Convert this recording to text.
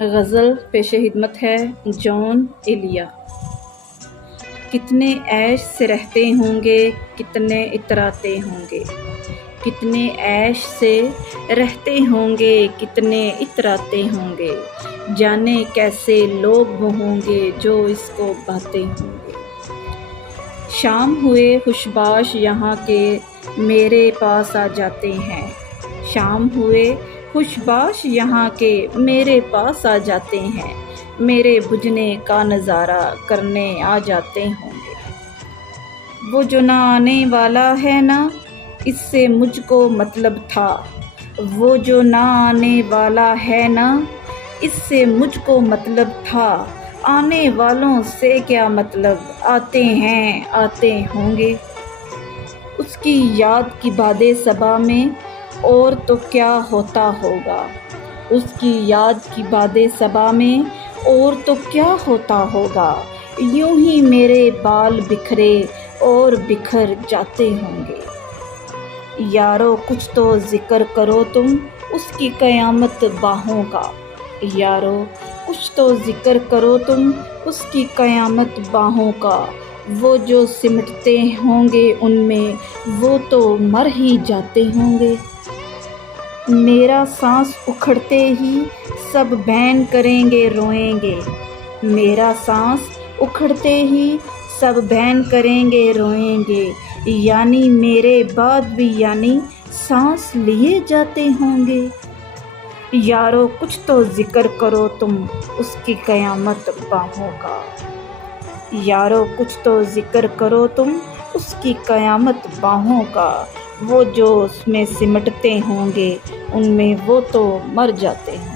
غزل پیش خدمت ہے جان ایلیا۔ کتنے عیش سے رہتے ہوں گے، کتنے اتراتے ہوں گے، کتنے عیش سے رہتے ہوں گے، کتنے اتراتے ہوں گے، جانے کیسے لوگ وہ ہوں گے جو اس کو بہتے ہوں گے۔ شام ہوئے خوش باش یہاں کے میرے پاس آ جاتے ہیں، شام ہوئے خوش باش یہاں کے میرے پاس آ جاتے ہیں، میرے بجھنے کا نظارہ کرنے آ جاتے ہوں گے۔ وہ جو نہ آنے والا ہے نا، اس سے مجھ کو مطلب تھا، وہ جو نہ آنے والا ہے نا، اس سے مجھ کو مطلب تھا، آنے والوں سے کیا مطلب، آتے ہیں آتے ہوں گے۔ اس کی یاد کی باد صبا میں اور تو کیا ہوتا ہوگا، اس کی یاد کی باد صبا میں اور تو کیا ہوتا ہوگا، یوں ہی میرے بال بکھرے اور بکھر جاتے ہوں گے۔ یارو کچھ تو ذکر کرو تم اس کی قیامت باہوں کا، یارو کچھ تو ذکر کرو تم اس کی قیامت باہوں کا، وہ جو سمٹتے ہوں گے ان میں وہ تو مر ہی جاتے ہوں گے۔ میرا سانس اکھڑتے ہی سب بین کریں گے روئیں گے، میرا سانس اکھڑتے ہی سب بین کریں گے روئیں گے، یعنی میرے بعد بھی یعنی سانس لیے جاتے ہوں گے۔ یارو کچھ تو ذکر کرو تم اس کی قیامت باہوں کا، یارو کچھ تو ذکر کرو تم اس کی قیامت باہوں کا، وہ جو اس میں سمٹتے ہوں گے ان میں وہ تو مر جاتے ہیں۔